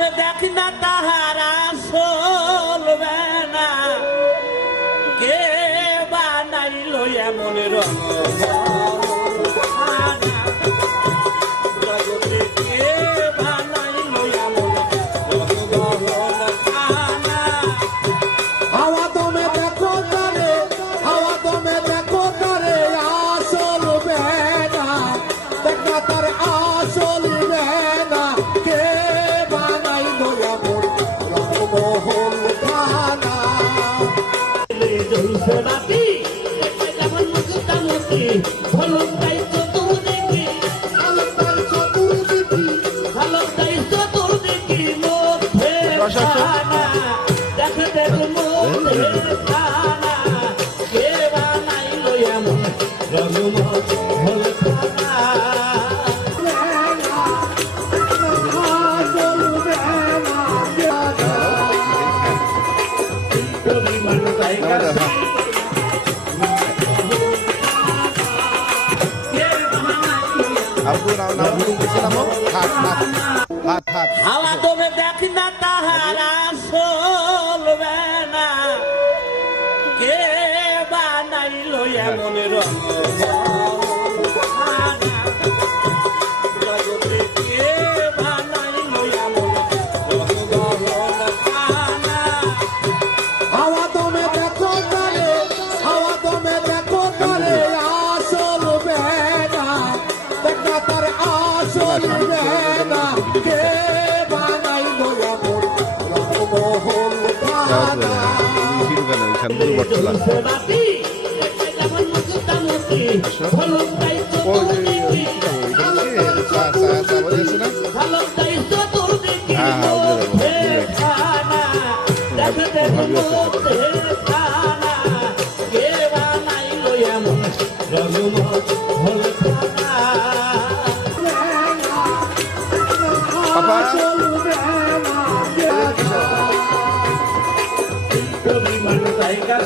তুমি দেখি না তাহারা চলবে না, কে বানাইল এমন রঙ জগতে কে বানাইল এমন রঙ হাওয়া দমে দেখো তারে, হাওয়া দমে দেখো তারে, আসল বেনা দেখা তার আসল বেনা, কে বানাইল এমন রংমহল খানা। জলসে রাতি যেমন মুক্তামতি ভলকাই চতুর্দিকে, ভলকাই চতুর্দিকে মধ্যে খানা, দেখে দেখে মধ্যে খানা, কে বানাইল এমন রঙমহল খানা। হাওয়া তবে দেখি না তাহারা চলবে না, কে বানাইল এমন রঙ জগতে কে বানাইল এমন রঙ। হাওয়া দমে দেখো তারে, হাওয়া দমে দেখো তারে, আসল বেনা দেখা তার আসল বেনা, কে বানাইল এমন রংমহল খানা। জলসে রাতি যেমন মুক্তামতি ভলকাই চতুর্দিকে, ভলকাই চতুর্দিকে মধ্যে খানা, দেখে দেখে মধ্যে খানা, কে বানাইল এমন রঙমহল খানা। পরিমাণ জায়গা